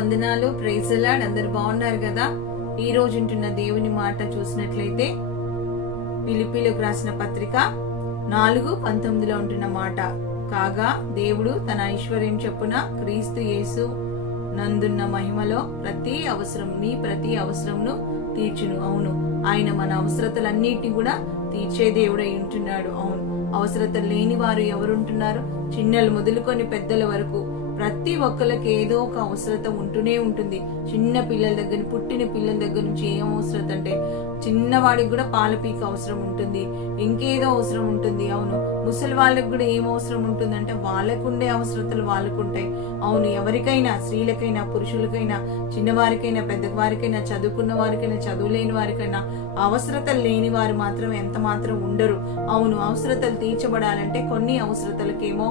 వందనాలు. Praise the lord. అందరు బాగున్నారు కదా? ఈ రోజు ఉంటున్న దేవుని మాట చూసినట్లయితే ఫిలిప్పీలకు రాసిన పత్రిక 4:19 ఉంటున్న మాట, కాగా దేవుడు తన ఐశ్వర్యం చొప్పున క్రీస్తు యేసు నందున్న మహిమలో ప్రతి అవసరంను తీర్చును. అవును, ఆయన మన అవసరతలన్నిటిని కూడా తీర్చే దేవుడై ఉంటున్నాడు. అవును, అవసరత లేని వారు ఎవరుంటున్నారు? చిన్నలు మొదలుకొని పెద్దల వరకు ప్రతి ఒక్కరికి ఏదో ఒక అవసరత ఉంటూనే ఉంటుంది. చిన్న పిల్లల దగ్గర, పుట్టిన పిల్లల దగ్గర నుంచి ఏం అవసరత అంటే చిన్నవాడికి కూడా పాల పీక అవసరం ఉంటుంది, ఇంకేదో అవసరం ఉంటుంది. అవును, ముసలి వాళ్ళకి కూడా ఏం అవసరం ఉంటుందంటే వాళ్ళకుండే అవసరతలు వాళ్ళకుంటాయి. అవును, ఎవరికైనా, స్త్రీలకైనా పురుషులకైనా, చిన్నవారికైనా పెద్దవారికైనా, చదువుకున్న వారికైనా చదువులేని వారికైనా అవసరతలు లేని వారు మాత్రం ఎంత మాత్రం ఉండరు. అవును, అవసరతలు తీర్చబడాలంటే కొన్ని అవసరతలకేమో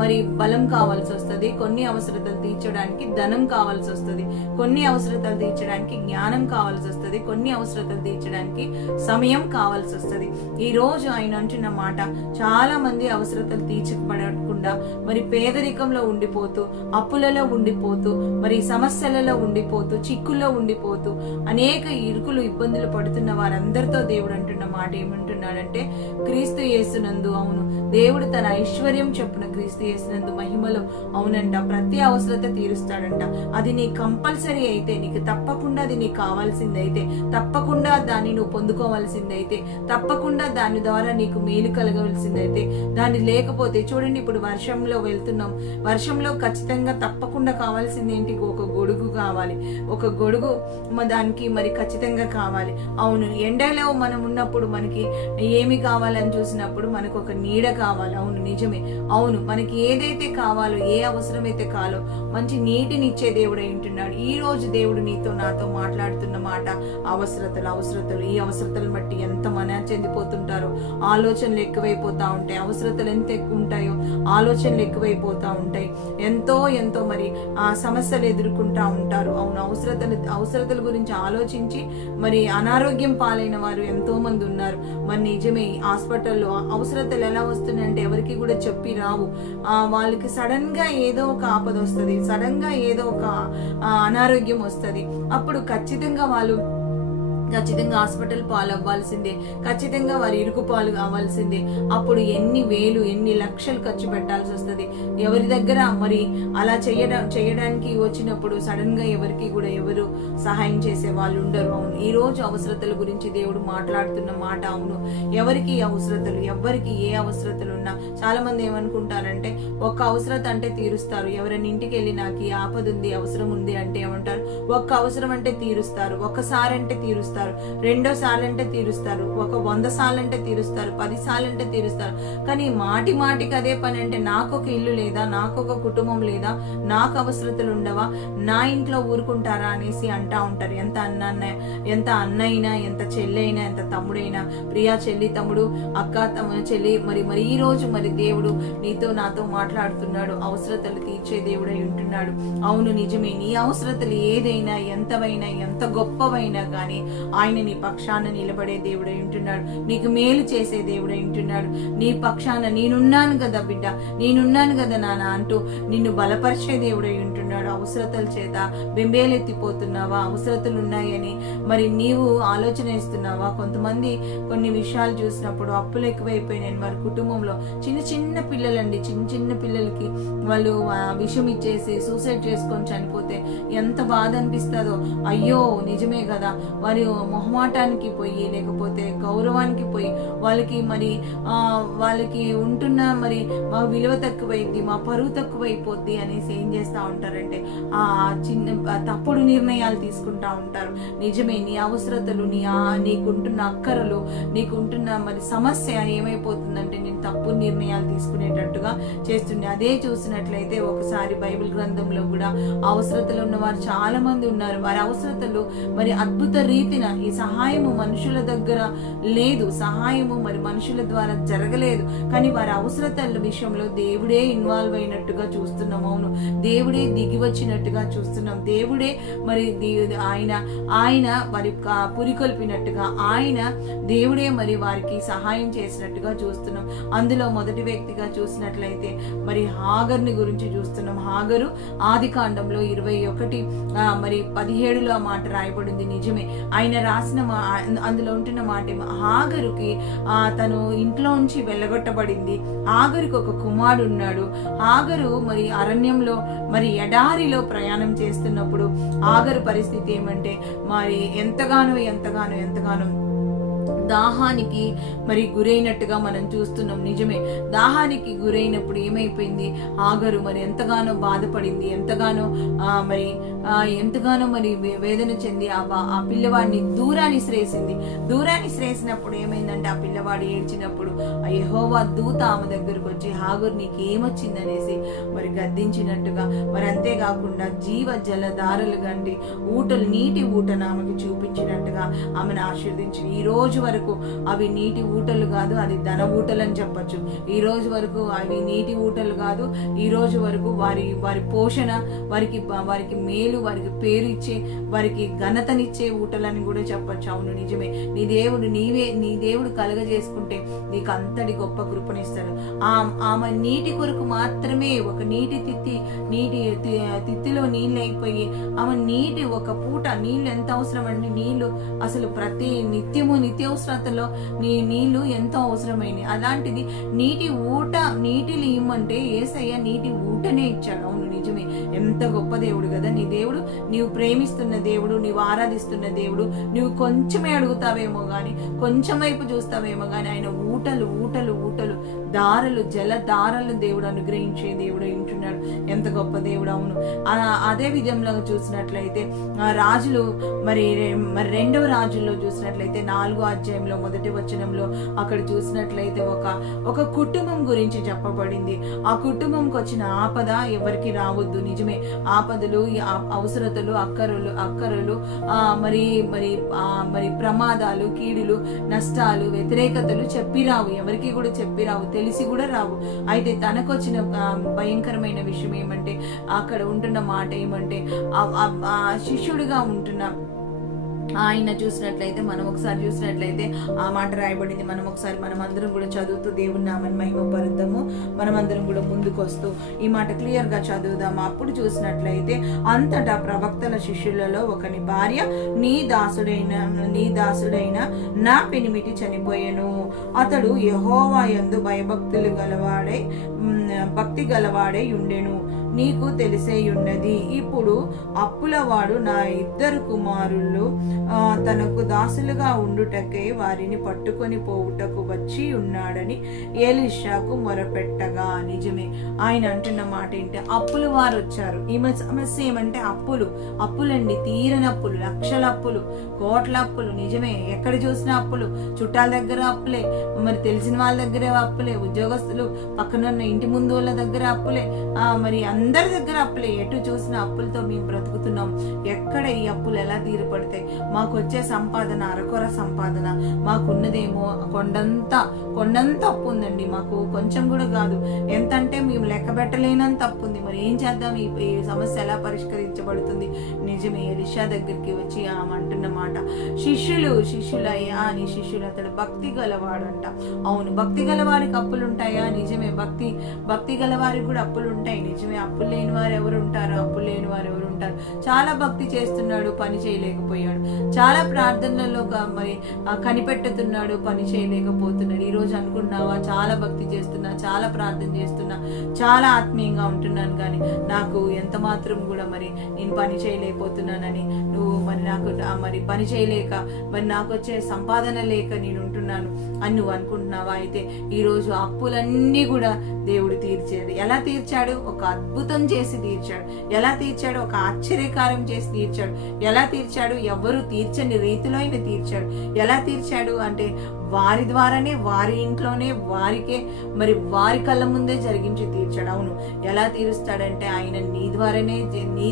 మరి బలం కావాల్సి వస్తుంది, కొన్ని అవసరతలు తీర్చడానికి ధనం కావాల్సి వస్తుంది, కొన్ని అవసరతలు తీర్చడానికి జ్ఞానం కావాల్సి వస్తుంది, కొన్ని అవసరతలు తీర్చడానికి సమయం కావాల్సి వస్తుంది. ఈ రోజు ఆయన అంటున్న మాట, చాలా మంది అవసరతలు తీర్చబడకుండా మరి పేదరికంలో ఉండిపోతూ, అప్పులలో ఉండిపోతూ, మరి సమస్యలలో ఉండిపోతూ, చిక్కుల్లో ఉండిపోతూ, అనేక ఇరుకులు ఇబ్బందులు పడుతున్న వారందరితో దేవుడు అంటున్న మాట ఏమంటున్నాడంటే, క్రీస్తు యేసునందు, అవును, దేవుడు తన ఐశ్వర్యం చొప్పున క్రీస్తు యేసునందు మహిమలో, అవునంట, ప్రతి అవసరత తీరుస్తాడంట. అది నీ కంపల్సరీ అయితే, నీకు తప్పకుండా అది నీకు కావాల్సిందైతే, తప్పకుండా దాన్ని నువ్వు పొందుకోవాల్సిందైతే, తప్పకుండా దాని ద్వారా నీకు మేలు కలగవలసిందైతే, దాన్ని లేకపోతే చూడండి, ఇప్పుడు వర్షంలో వెళ్తున్నాం, వర్షంలో ఖచ్చితంగా తప్పకుండా కావాల్సింది ఏంటి? ఒక గొడుగు కావాలి, ఒక గొడుగు దానికి మరి ఖచ్చితంగా కావాలి. అవును, ఎండలో మనం ఉన్నప్పుడు మనకి ఏమి కావాలని చూసినప్పుడు మనకు ఒక నీడ కావాలి. అవును, నిజమే. అవును, మనకి ఏదైతే కావాలో, ఏ అవసరమైతే కావాలో మంచి నీటిని ఇచ్చే దేవుడై ఉంటున్నాడు. ఈ రోజు దేవుడు నీతో నాతో మాట్లాడుతున్న మాట, అవసరతలు. ఈ అవసరతలు బట్టి ఎంత మన చెందిపోతుంటారో, ఆలోచనలు ఎక్కువైపోతా ఉంటాయి. అవసరతలు ఎంత ఎక్కువ ఉంటాయో ఆలోచనలు ఎక్కువైపోతా ఉంటాయి. ఎంతో మరి ఆ సమస్యలు ఎదుర్కొంటా ఉంటారు. అవును, అవసరతల గురించి ఆలోచించి మరి అనారోగ్యం పాలైన వారు ఎంతో మంది ఉన్నారు. మరి నిజమే, హాస్పిటల్లో అవసరతలు ఎలా వస్తున్నాయంటే ఎవరికి కూడా చెప్పి రావు. వాళ్ళకి సడన్ గా ఏదో ఒక ఆపద వస్తుంది, సడన్ గా ఏదో ఒక అనారోగ్యం వస్తుంది. అప్పుడు ఖచ్చితంగా హాస్పిటల్ పాలు అవ్వాల్సిందే, ఖచ్చితంగా వారి ఇరుకు పాలు కావాల్సిందే. అప్పుడు ఎన్ని లక్షలు ఖర్చు పెట్టాల్సి వస్తుంది. ఎవరి దగ్గర మరి అలా చేయడానికి వచ్చినప్పుడు సడన్ గా ఎవరికి కూడా ఎవరు సహాయం చేసే వాళ్ళు ఉండరు. అవును, ఈ రోజు అవసరతల గురించి దేవుడు మాట్లాడుతున్న మాట. అవును, ఎవరికి ఏ అవసరతలు ఉన్నా చాలా మంది ఏమనుకుంటారంటే, ఒక్క అవసరత అంటే తీరుస్తారు. ఎవరైనా ఇంటికి వెళ్ళి నాకు ఈ ఆపద ఉంది, అవసరం ఉంది అంటే ఏమంటారు? ఒక్క అవసరం అంటే తీరుస్తారు, ఒక్కసారి అంటే తీరుస్తారు, 2 సార్లు అంటే తీరుస్తారు, 100 సార్లు అంటే తీరుస్తారు, 10 సార్లు అంటే తీరుస్తారు. కానీ మాటికి అదే పని అంటే, నాకు ఒక ఇల్లు లేదా, నాకు ఒక కుటుంబం లేదా, నాకు అవసరతలు ఉండవా, నా ఇంట్లో ఊరుకుంటారా అనేసి అంటా ఉంటారు. ఎంత అన్నైనా, ఎంత చెల్లైనా, ఎంత తమ్ముడైనా, ప్రియా చెల్లి, తమ్ముడు, అక్క, చెల్లి, మరి ఈ రోజు మరి దేవుడు నీతో నాతో మాట్లాడుతున్నాడు. అవసరతలు తీర్చే దేవుడై ఉంటున్నాడు. అవును, నిజమే. నీ అవసరతలు ఏదైనా, ఎంతవైనా, ఎంత గొప్పవైనా కానీ ఆయన నీ పక్షాన నిలబడే దేవుడై ఉంటున్నాడు. నీకు మేలు చేసే దేవుడై ఉంటున్నాడు. నీ పక్షాన నేనున్నాను కదా బిడ్డ, నేనున్నాను కదా నాన్న అంటూ నిన్ను బలపరిచే దేవుడై ఉంటున్నాడు. అవసరతల చేత బెంబేలెత్తిపోతున్నావా? అవసరతలు ఉన్నాయని మరి నీవు ఆలోచన ఇస్తున్నావా? కొంతమంది కొన్ని విషయాలు చూసినప్పుడు అప్పులు ఎక్కువైపోయినాయి వారి కుటుంబంలో. చిన్న పిల్లలండి, చిన్న పిల్లలకి వాళ్ళు విషం ఇచ్చేసి సూసైడ్ చేసుకొని చనిపోతే ఎంత బాధ అనిపిస్తుందో. అయ్యో, నిజమే కదా. వారి మొహమాటానికి పోయి, లేకపోతే గౌరవానికి పోయి, వాళ్ళకి ఉంటున్న మరి మా విలువ తక్కువైద్ది, మా పరువు తక్కువైపోద్ది అనేసి ఏం చేస్తూ ఉంటారంటే తప్పుడు నిర్ణయాలు తీసుకుంటా ఉంటారు. నిజమే, నీ అవసరతలు, నీకుంటున్న అక్కరలు, నీకుంటున్న మరి సమస్య ఏమైపోతుందంటే నేను తప్పుడు నిర్ణయాలు తీసుకునేటట్టుగా చేస్తుంది. అదే చూసినట్లయితే ఒకసారి బైబిల్ గ్రంథంలో కూడా అవసరతలు ఉన్నవారు చాలా మంది ఉన్నారు. వారి అవసరతలు మరి అద్భుత రీతిన ఈ సహాయము మనుషుల దగ్గర లేదు, సహాయము మరి మనుషుల ద్వారా జరగలేదు. కానీ వారి అవసరతల విషయంలో దేవుడే ఇన్వాల్వ్ అయినట్టుగా చూస్తున్నాం. అవును, దేవుడే దిగి వచ్చినట్టుగా చూస్తున్నాం. దేవుడే మరి ఆయన వారి పురికొల్పినట్టుగా దేవుడే మరి వారికి సహాయం చేసినట్టుగా చూస్తున్నాం. అందులో మొదటి వ్యక్తిగా చూసినట్లయితే మరి హాగర్ని గురించి చూస్తున్నాం. హాగరు ఆదికాండంలో 21 మరి 17లో ఆ మాట రాయబడింది. నిజమే, ఆయన రాసిన అందులో ఉంటున్న మాట హాగరుకి తను ఇంట్లో నుంచి వెళ్ళగొట్టబడింది. హాగరుకి ఒక కుమారుడు ఉన్నాడు. హాగరు మరి అరణ్యంలో మరి ఎడారిలో ప్రయాణం చేస్తున్నప్పుడు హాగరు పరిస్థితి ఏమంటే మరి ఎంతగానో దాహానికి మరి గురైనట్టుగా మనం చూస్తున్నాం. నిజమే, దాహానికి గురైనప్పుడు ఏమైపోయింది, హాగరు మరి ఎంతగానో బాధపడింది, ఎంతగానో మరి వేదన చెంది ఆ పిల్లవాడిని దూరాన్ని శ్రేసినప్పుడు ఏమైందంటే ఆ పిల్లవాడు ఏడ్చినప్పుడు ఆ యెహోవా దూత ఆమె దగ్గరకు వచ్చి హాగరు నీకు ఏమొచ్చిందనేసి మరి గద్దించినట్టుగా, మరి అంతేకాకుండా జీవ జలధారలు గంటి ఊటలు, నీటి ఊటను ఆమెకు చూపించినట్టుగా ఆమెను ఆశీర్వదించి ఈ రోజు వరకు అవి నీటి ఊటలు కాదు, అది ధన ఊటలు అని చెప్పచ్చు. ఈ రోజు వరకు అవి నీటి ఊటలు కాదు. ఈ రోజు వరకు వారి పోషణ, వారికి మేలు, వారికి పేరు ఇచ్చే, వారికి ఘనతనిచ్చే ఊటలని కూడా చెప్పచ్చు. అవును, నిజమే, నీ దేవుడు కలగజేసుకుంటే నీకు అంతటి గొప్ప కృపనిస్తాడు. ఆమె నీటి కొరకు మాత్రమే ఒక నీటి తిత్తిలో నీళ్ళు అయిపోయి ఆమె ఒక పూట నీళ్ళు ఎంత అవసరం అండి, నీళ్లు అసలు ప్రతి నిత్యావసరతలో నీళ్లు ఎంతో అవసరమైనవి. అలాంటిది నీటిని ఇమ్మంటే యేసయ్య నీటి ఊటనే ఇచ్చాడు. అవును, నిజమే, ఎంత గొప్ప దేవుడు కదా నీ దేవుడు. నీవు ప్రేమిస్తున్న దేవుడు, నీవు ఆరాధిస్తున్న దేవుడు. నువ్వు కొంచెమే అడుగుతావేమో గాని, కొంచెం వైపు చూస్తావేమో గాని ఆయన ఊటలు జల దారలు దేవుడు అనుగ్రహించే దేవుడు ఉంటున్నాడు. ఎంత గొప్ప దేవుడు. అవును, అదే విధంలో చూసినట్లయితే రాజులు మరి 2వ రాజుల్లో చూసినట్లయితే 4వ అధ్యాయంలో 1వ వచనంలో అక్కడ చూసినట్లయితే ఒక కుటుంబం గురించి చెప్పబడింది. ఆ కుటుంబంకి వచ్చిన ఆపద ఎవరికి రావద్దు. నిజమే, ఆపదలు, అవసరతలు, అక్కరలు మరి ప్రమాదాలు, కీడులు, నష్టాలు, వ్యతిరేకతలు చెప్పిరావు, ఎవరికి కూడా చెప్పిరావు, తెలిసి కూడా రావు. అయితే తనకొచ్చిన భయంకరమైన విషయం ఏమంటే అక్కడ ఉంటున్న మాట ఏమంటే శిష్యుడిగా ఉంటున్న ఆయన చూసినట్లయితే ఆ మాట రాయబడింది. మనమందరం కూడా చదువుతూ దేవుని నామని మహిమపరుద్దాము. మనమందరం కూడా ముందుకు వస్తూ ఈ మాట క్లియర్ గా చదువుదాము. అప్పుడు చూసినట్లయితే అంతటా ప్రవక్తల శిష్యులలో ఒకని భార్య నీ దాసుడైన నా పెనిమిటి చనిపోయెను. అతడు యెహోవా యందు భక్తి గలవాడై ఉండెను. నీకు తెలిసేయున్నది. ఇప్పుడు అప్పులవాడు నా 2 కుమారులు తనకు దాసులుగా ఉండుటకై వారిని పట్టుకొని పోవుటకు వచ్చి ఉన్నాడని ఎలీషాకు మొరపెట్టగా. నిజమే, ఆయన అంటున్న మాట ఏంటి, అప్పుల వారు వచ్చారు. ఈమె సమస్య ఏమంటే అప్పులండి, తీరని అప్పులు, లక్షల అప్పులు, కోట్ల అప్పులు. నిజమే, ఎక్కడ చూసినా అప్పులు, చుట్టాల దగ్గర అప్పులే, మరి తెలిసిన వాళ్ళ దగ్గర అప్పులే, ఉద్యోగస్తులు పక్కనున్న ఇంటి ముందు వాళ్ళ దగ్గర అప్పులే, మరి అందరి దగ్గర అప్పులే. ఎటు చూసిన అప్పులతో మేము బ్రతుకుతున్నాం. ఎక్కడ ఈ అప్పులు ఎలా తీరపడతాయి? మాకు వచ్చే సంపాదన అరకొర సంపాదన, మాకున్నదేమో కొండంత అప్పు ఉందండి. మాకు కొంచెం కూడా కాదు, ఎంత అంటే మేము లెక్క పెట్టలేనంత అప్పు ఉంది. మరి ఏం చేద్దాం? ఈ సమస్య ఎలా పరిష్కరించబడుతుంది? నిజమే, ఎలీషా దగ్గరికి వచ్చి ఆమె అంటున్న మాట, శిష్యులయ్యా నీ శిష్యులు అతడు భక్తి గలవాడంట. అవును, భక్తి గలవారికి అప్పులు ఉంటాయా? నిజమే, భక్తి గలవారికి కూడా అప్పులు ఉంటాయి. నిజమే, అప్పులు లేని వారు ఎవరు ఉంటారు? చాలా భక్తి చేస్తున్నాడు, పని చేయలేకపోయాడు. చాలా ప్రార్థనలలో మరి కనిపెట్టుతున్నాడు, పని చేయలేకపోతున్నాడు. ఈ రోజు అనుకున్నావా, చాలా భక్తి చేస్తున్నా, చాలా ప్రార్థన చేస్తున్నా, చాలా ఆత్మీయంగా ఉంటున్నాను, కానీ నాకు ఎంత మాత్రం కూడా మరి నేను పని చేయలేకపోతున్నానని, నువ్వు మరి నాకు మరి పని చేయలేక, మరి నాకు వచ్చే సంపాదన లేక నేను ఉంటున్నాను అని నువ్వు అనుకుంటున్నావా? అయితే ఈరోజు అప్పులన్నీ కూడా దేవుడు తీర్చాడు. ఎలా తీర్చాడు? ఒక అద్భుత అద్భుతం చేసి తీర్చాడు. ఎలా తీర్చాడు? ఒక ఆశ్చర్యకారం చేసి తీర్చాడు. ఎలా తీర్చాడు? ఎవ్వరూ తీర్చని రీతిలో ఆయన తీర్చాడు. ఎలా తీర్చాడు అంటే వారి ద్వారానే, వారి ఇంట్లోనే, వారికే మరి వారి కళ్ళ ముందే జరిగించి తీర్చాడు. అవును, ఎలా తీరుస్తాడంటే ఆయన నీ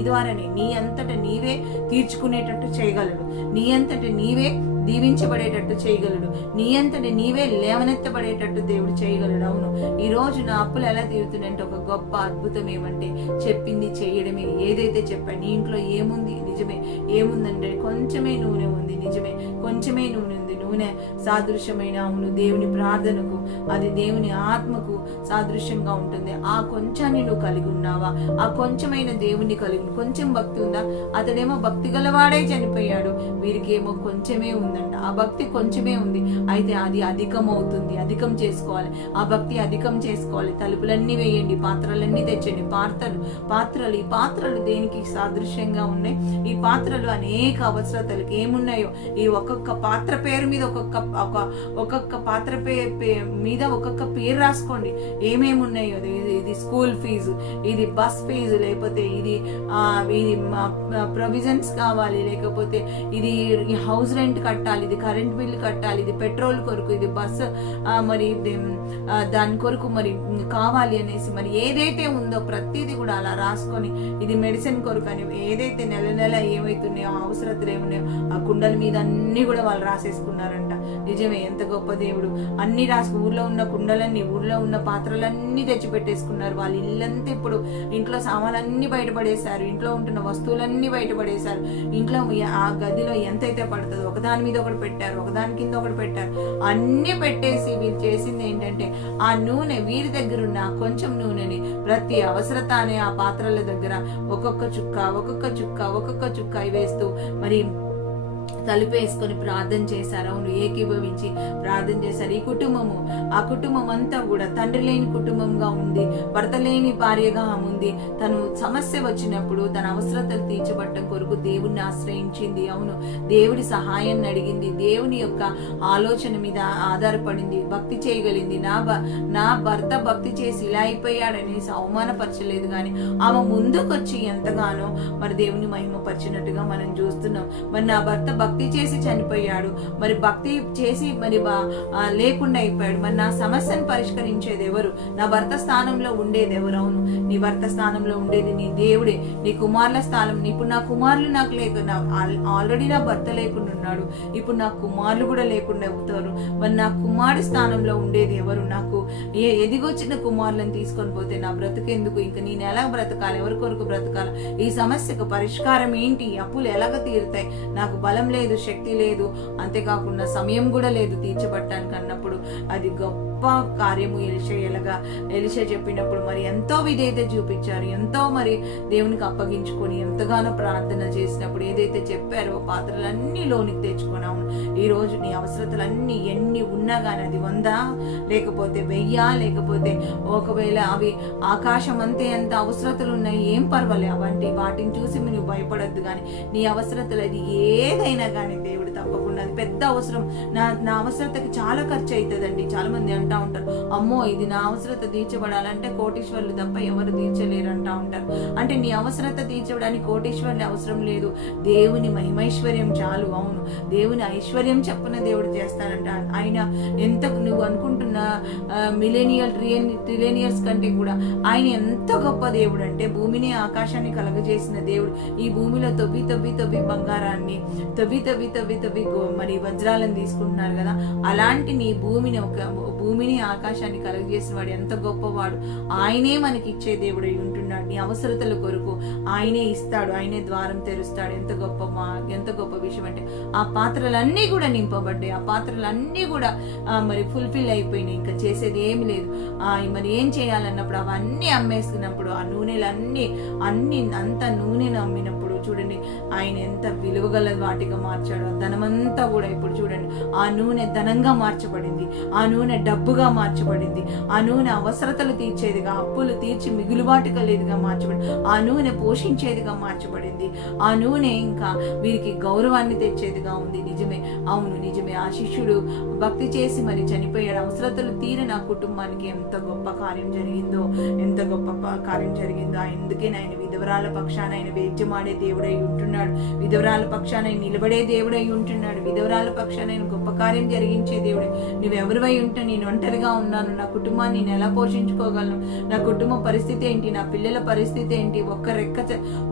ద్వారానే నీ అంతట నీవే తీర్చుకునేటట్టు చేయగలడు. నీ అంతట నీవే దీవించబడేటట్టు చేయగలడు. నీ అంతటి నీవే లేవనెత్తబడేటట్టు దేవుడు చేయగలడు. అవును, ఈ రోజు నా అప్పులు ఎలా తీరుతున్నాయంటే ఒక గొప్ప అద్భుతం ఏమంటే చెప్పింది చేయడమే. ఏదైతే చెప్పాను, నీ ఇంట్లో ఏముంది? నిజమే. ఏముందంటే కొంచెమే నూనె ఉంది. నిజమే, కొంచెమే నూనె ఉంది. నూనె సాదృశ్యమైన, అవును, దేవుని ప్రార్థనకు, అది దేవుని ఆత్మకు సాదృశ్యంగా ఉంటుంది. ఆ కొంచాన్ని నువ్వు కలిగి ఉన్నావా? ఆ కొంచెమైన దేవుణ్ణి కలిగి, కొంచెం భక్తి ఉందా? అతడేమో భక్తి గలవాడే చనిపోయాడు, వీరికేమో కొంచెమే ఉందంట. ఆ భక్తి కొంచెమే ఉంది, అయితే అది అధికం అవుతుంది. అధికం చేసుకోవాలి, ఆ భక్తి అధికం చేసుకోవాలి. తలుపులన్నీ వేయండి, పాత్రలన్నీ తెచ్చండి. ఈ పాత్రలు దేనికి సాదృశ్యంగా ఉన్నాయి? ఈ పాత్రలు అనేక అవసరతలకు ఏమున్నాయో, ఈ ఒక్కొక్క పాత్ర పేరు మీద ఒక్కొక్క పాత్ర మీద ఒక్కొక్క పేరు రాసుకోండి. ఏమేమి ఉన్నాయో, ఇది స్కూల్ ఫీజు, ఇది బస్ ఫీజు, లేకపోతే ఇది ప్రొవిజన్స్ కావాలి, లేకపోతే ఇది హౌస్ రెంట్ కట్టాలి, ఇది కరెంట్ బిల్ కట్టాలి, ఇది పెట్రోల్ కొరకు, ఇది బస్సు మరి దాని కొరకు మరి కావాలి అనేసి మరి ఏదైతే ఉందో ప్రతిదీ కూడా అలా రాసుకొని, ఇది మెడిసిన్ కొరకు అని ఏదైతే నెల నెల ఏమైతున్నాయో అవసరతలు ఏమున్నాయో ఆ కుండల మీద అన్ని కూడా వాళ్ళు రాసేసుకున్నారంట. నిజమే, ఎంత గొప్ప దేవుడు. అన్ని ఊర్లో ఉన్న కుండలన్నీ, ఊర్లో ఉన్న పాత్రలన్నీ తెచ్చిపెట్టేసుకున్నారు. వాళ్ళ ఇల్లంతా ఇప్పుడు ఇంట్లో సామాన్లన్నీ బయటపడేశారు, ఇంట్లో ఉంటున్న వస్తువులన్నీ బయటపడేశారు. ఇంట్లో ఆ గదిలో ఎంతైతే పడుతుందో ఒకదాని మీద ఒకటి పెట్టారు, ఒకదాని కింద ఒకటి పెట్టారు. అన్ని పెట్టేసి వీళ్ళు చేసింది ఏంటంటే ఆ నూనె, వీరి దగ్గర ఉన్న కొంచెం నూనెని ప్రతి అవసరత అనే ఆ పాత్రల దగ్గర ఒక్కొక్క చుక్క వేస్తూ మరి తలుపేసుకొని ప్రార్థన చేశారు. అవును, ఏకీభవించి ప్రార్థన చేశారు. ఈ ఆ కుటుంబం అంతా కూడా తండ్రి లేని కుటుంబంగా ఉంది, భర్త లేని భార్యగా ఉంది. తను సమస్య వచ్చినప్పుడు తన అవసరతలు తీర్చబడటం కొరకు దేవుణ్ణి ఆశ్రయించింది. అవును, దేవుడి సహాయాన్ని అడిగింది, దేవుని యొక్క ఆలోచన మీద ఆధారపడింది, భక్తి చేయగలిగింది. నా భర్త భక్తి చేసి ఇలా అయిపోయాడనేసి అవమానపరచలేదు, కానీ ఆమె ముందుకొచ్చి ఎంతగానో మరి దేవుని మహిమపరిచినట్టుగా మనం చూస్తున్నాం. మరి నా భర్త భక్తి చేసి చనిపోయాడు, మరి భక్తి చేసి మరి లేకుండా అయిపోయాడు, మరి నా సమస్యను పరిష్కరించేది ఎవరు? నా భర్త స్థానంలో ఉండేది ఎవరు? అవును, నీ భర్త స్థానంలో ఉండేది నీ దేవుడే, నీ కుమారుల స్థానం. ఇప్పుడు నా కుమారులు నాకు లేకుండా, ఆల్రెడీ నా భర్త లేకుండా ఉన్నాడు, ఇప్పుడు నా కుమారులు కూడా లేకుండా అవుతారు. మరి నా కుమారుడి స్థానంలో ఉండేది ఎవరు? నాకు ఎదిగొచ్చిన కుమారులను తీసుకొని పోతే నా బ్రతుకెందుకు? ఇంకా నేను ఎలా బ్రతకాలి? ఎవరి కొరకు బ్రతకాలి? ఈ సమస్యకు పరిష్కారం ఏంటి? అప్పులు ఎలాగ తీరుతాయి? నాకు బలం లేదు, శక్తి లేదు, అంతేకాకుండా సమయం కూడా లేదు తీర్చబట్టడానికి అన్నప్పుడు అది గొప్ప కార్యము ఎలిషా చెప్పినప్పుడు మరి ఎంతో విధేయత చూపించారు. ఎంతో మరి దేవునికి అప్పగించుకొని ఎంతగానో ప్రార్థన చేసినప్పుడు ఏదైతే చెప్పారో పాత్రలన్నీ లోనికి తెచ్చుకున్నాము. ఈ రోజు నీ అవసరతలన్నీ ఎన్ని ఉన్నా కానీ, అది 100 లేకపోతే 1000 లేకపోతే ఒకవేళ అవి ఆకాశం అంతే ఎంత అవసరతలు ఉన్నాయి, ఏం పర్వాలేదు, వాటిని చూసి నువ్వు భయపడద్దు. కానీ నీ అవసరతలు అది ఏదైనా కానీ దేవుడు తప్పకుండా, అది పెద్ద అవసరం, నా అవసరతకి చాలా ఖర్చు అవుతుందండి. చాలా మంది అంటా ఉంటారు, అమ్మో ఇది నా అవసరత తీర్చబడాలంటే కోటీశ్వర్లు తప్ప ఎవరు తీర్చలేరు అంటా ఉంటారు. అంటే నీ అవసరత తీర్చడానికి కోటీశ్వర్లు అవసరం లేదు, దేవుని మహిమైశ్వర్యం చాలు. అవును, దేవుని ఐశ్వర్యం చెప్పున దేవుడు చేస్తారంట. ఆయన ఎంత నువ్వు అనుకుంటున్న ట్రిలియనియర్స్ కంటే కూడా ఆయన ఎంత గొప్ప దేవుడు అంటే, భూమిని ఆకాశాన్ని కలగజేసిన దేవుడు. ఈ భూమిలో తవ్వి బంగారాన్ని తవ్వి మరి వజ్రాలను తీసుకుంటున్నారు కదా, అలాంటి నీ భూమిని ఆకాశాన్ని కలుగజేసిన వాడు ఎంత గొప్పవాడు. ఆయనే మనకి ఇచ్చే దేవుడు అయి ఉంటున్నాడు. నీ అవసరతల కొరకు ఆయనే ఇస్తాడు, ఆయనే ద్వారం తెరుస్తాడు. ఎంత గొప్ప విషయం అంటే ఆ పాత్రలన్నీ కూడా నింపబడ్డాయి, ఆ పాత్రలన్నీ కూడా మరి ఫుల్ఫిల్ అయిపోయినాయి. ఇంకా చేసేది ఏమి లేదు. మరి ఏం చేయాలన్నప్పుడు అవన్నీ అమ్మేసుకున్నప్పుడు ఆ నూనెలన్నీ అంత నూనెను అమ్మినప్పుడు చూడండి ఆయన ఎంత విలువగల వాటిగా మార్చాడు. ధనమంతా కూడా ఇప్పుడు చూడండి ఆ నూనె ధనంగా మార్చబడింది, ఆ నూనె డబ్బుగా మార్చబడింది, ఆ నూనె అవసరతలు తీర్చేదిగా, అప్పులు తీర్చి మిగులుబాటు కలిగేదిగా మార్చబడింది, ఆ నూనె పోషించేదిగా మార్చబడింది, ఆ నూనె ఇంకా వీరికి గౌరవాన్ని తెచ్చేదిగా ఉంది. నిజమే, అవును నిజమే. ఆ శిష్యుడు భక్తి చేసి మరి చనిపోయాడు. అవసరతలు తీరిన ఆ కుటుంబానికి ఎంత గొప్ప కార్యం జరిగిందో, ఎంత గొప్ప కార్యం జరిగిందో. అందుకే ఆయన విధవరాల పక్షాన ఆయన వేద్యమాడే దేవుడై ఉంటున్నాడు, విధవరాల పక్షాన ఆయన నిలబడే దేవుడై ఉంటున్నాడు, విధవరాల పక్షాన ఆయన గొప్ప కార్యం జరిగించే దేవుడే. నువ్వెవరివై ఉంటే నేను ఒంటరిగా ఉన్నాను, నా కుటుంబాన్ని నేను ఎలా పోషించుకోగలను, నా కుటుంబ పరిస్థితి ఏంటి, నా పిల్లల పరిస్థితి ఏంటి,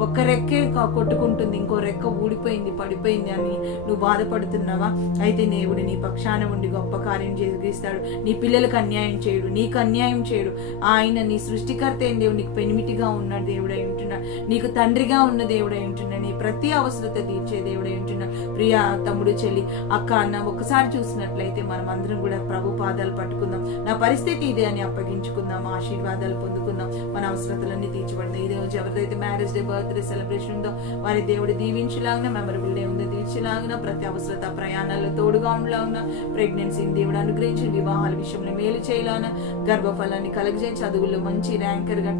ఒక్క రెక్కే కొట్టుకుంటుంది, ఇంకో రెక్క ఊడిపోయింది పడిపోయింది అని నువ్వు బాధపడుతున్నావా? అయితే దేవుడు నీ పక్షాన ఉండి గొప్ప కార్యం జరిగిస్తాడు. నీ పిల్లలకు అన్యాయం చేయడు, నీకు అన్యాయం చేయడు. ఆయన నీ సృష్టికర్త అయిన దేవుడు, నీకు పెనిమిటిగా ఉన్న దేవుడై ఉంటున్నాడు, నీకు తండ్రిగా ఉన్న దేవుడై ఉంటున్నాడు, నీ ప్రతి అవసరత తీర్చే దేవుడై ఉంటున్నాడు. ప్రియా తమ్ముడు, చెల్లి, అక్క, అన్న, ఒకసారి చూసినట్లయితే మనం అందరం కూడా ప్రభు పాదాలు పట్టుకుందాం. నా పరిస్థితి ఇదే అని అప్పగించుకుందాం, ఆశీర్వాదాలు పొందుకుందాం, మన అవసరతలన్నీ తీర్చబడతాయి. ఈ రోజు ఎవరిదైతే మ్యారేజ్ డే, బర్త్డే సెలబ్రేషన్ ఉందో వారి దేవుడు దీవించలాగిన, మెమరబుల్ డే ఉందో తీర్చలాగిన, ప్రతి అవసరత ప్రయాణాల్లో తోడుగా ఉండలాగిన, ప్రెగ్నెన్సీని దేవుడు అనుగ్రహించిన, వివాహాల విషయంలో మేలు చేయాలన, గర్భఫలాన్ని కలగజే, చదువుల్లో మంచి ర్యాంకర్ గా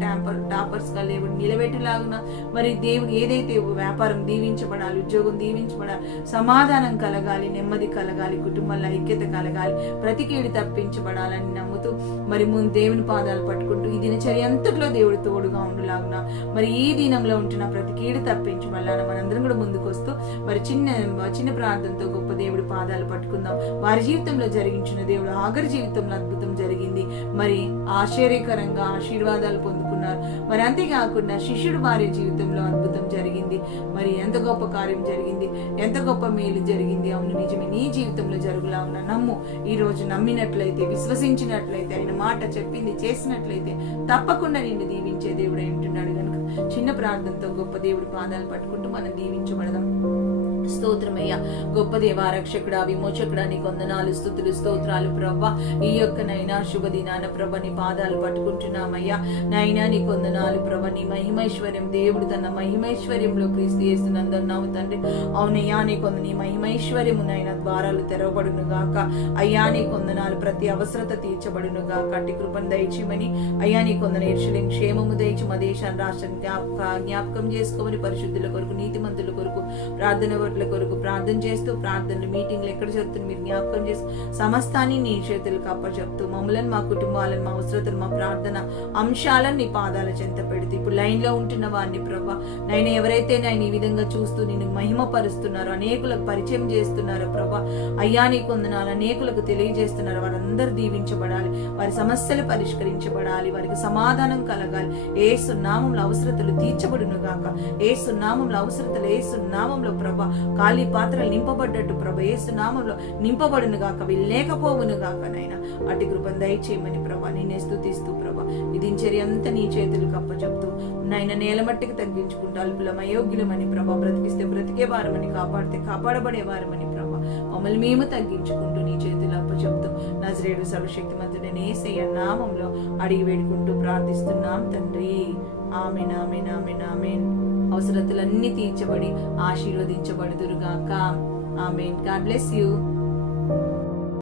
టాపర్స్ గా దేవుడు నిలబెట్టలాగిన, మరి దేవుడు ఏదైతే వ్యాపారం దీవించబడాలి, ఉద్యోగం దీవించబడాలి, సమాధానం కలగాలి, నెమ్మది కలగాలి, కుటుంబంలో ఐక్యత కలగాలి, ప్రతి కీడు తప్పించబడాలని నమ్ముతూ మరి ముందు దేవుని పాదాలు పట్టుకుంటూ ఈ దినచర్య అంతట్లో దేవుడు తోడుగా ఉండులాగున, మరి ఈ దినంలో ఉంటున్న ప్రతి కీడు తప్పించబడాలని మనందరం కూడా ముందుకు వస్తూ మరి చిన్న ప్రార్థనతో గొప్ప దేవుడి పాదాలు పట్టుకుందాం. వారి జీవితంలో జరిగించిన దేవుడు ఆఖరి జీవితంలో అద్భుతం జరిగింది, మరి ఆశ్చర్యకరంగా ఆశీర్వాదాలు పొందుకున్నారు. మరి అంతేకాకుండా శిష్యుడు వారి జీవితంలో అద్భుతం జరిగింది, మరి ఎంత గొప్ప కార్యం జరిగింది, ఎంత గొప్ప మేలు జరిగింది. అవును నిజమే, నీ జీవితంలో జరుగులా ఉన్న నమ్ము. ఈ రోజు నమ్మినట్లయితే, విశ్వసించినట్లయితే, ఆయన మాట చెప్పింది చేసినట్లయితే తప్పకుండా నిన్ను దీవించే దేవుడు ఉంటున్నాడు కనుక చిన్న ప్రార్థనతో గొప్ప దేవుడి పాదాలు పట్టుకుంటూ మనం దీవించబడదాం. స్తోత్రమయ్యా, గొప్ప దేవా, రక్షకుడా, విమోచకుడా, నీ వందనాలు, స్తుతులు, స్తోత్రాలు ప్రభా. ఈ యొక్క నైనా శుభ దినాన ప్రభ నీ పాదాలు పట్టుకుంటున్నామయ్యా. నైనా నీ వందనాలు ప్రభ. నీ మహిమైశ్వర్యం, దేవుడు తన మహిమైశ్వర్యంలో క్రీస్తు యేసునందున్నావు తండ్రి. అవునయ్యా, నీ నీ మహిమైశ్వర్యము నైనా ద్వారాలు తెరవబడును గాక. అయ్యా నీ వందనాలు, ప్రతి అవసరత తీర్చబడును గాక. అట్టి కృపను దయచేయమని అయ్యా నీ యెరూషలేము క్షేమము దయచి మా దేశాన్ని రాష్ట్రాన్ని జ్ఞాపకం చేసుకోమని, పరిశుద్ధుల కొరకు, నీతిమంతుల కొరకు, ప్రార్థన కొరకు ప్రార్థన చేస్తూ, ప్రార్థనలు మీటింగ్లు ఎక్కడ జరుగుతుంది మీరు జ్ఞాపకం చేస్తూ, సమస్తాన్ని నీ చేతులకు అప్పచెప్తూ, మమ్మల్ని, మా కుటుంబాలను, మా అవసరతలు, మా ప్రార్థన అంశాలను నీ పాదాల చెంత పెడుతూ, ఇప్పుడు లైన్ లో ఉంటున్న వారిని ప్రభా నైనా ఎవరైతే నేను ఈ విధంగా చూస్తూ నిన్ను మహిమపరుస్తున్నారో, అనేకులకు పరిచయం చేస్తున్నారో ప్రభా, అయ్యా నీ కొందనాలు అనేకులకు తెలియజేస్తున్నారు, వారందరూ దీవించబడాలి, వారి సమస్యలు పరిష్కరించబడాలి, వారికి సమాధానం కలగాలి. యేసు నామములో అవసరతలు తీర్చబడును గాక. యేసు నామములో అవసరతలు, యేసు నామములో ప్రభా ఖాళీ పాత్రలు నింపబడ్డట్టు ప్రభా యేసు నామములో నింపబడును గాక, లేకపోవును గాక. నైనా అటు కృపను దయచేయమని ప్రభా నిన్నే స్తుతిస్తూ ప్రభా ఈ దినచర్య అంతా నీ చేతులకు అప్పచెప్తూ నైనా నేల మట్టికి తగ్గించుకుంటూ, అల్పులం అయోగ్యులమని ప్రభా, బ్రతికిస్తే బ్రతికే వారమని, కాపాడితే కాపాడబడే వారమని ప్రభా మమ్మల్ని మేము తగ్గించుకుంటూ నీ చేతులు అప్పచెప్తూ నజరేయుడు సర్వశక్తిమంతుడైన యేసయ్య నామములో అడిగి వేడుకుంటూ ప్రార్థిస్తున్నాం తండ్రి. ఆమేన్, ఆమేన్, ఆమేన్, ఆమేన్. అవసరతలన్నీ తీర్చబడి ఆశీర్వదించబడుదురుగాక. ఆమేన్. God bless you.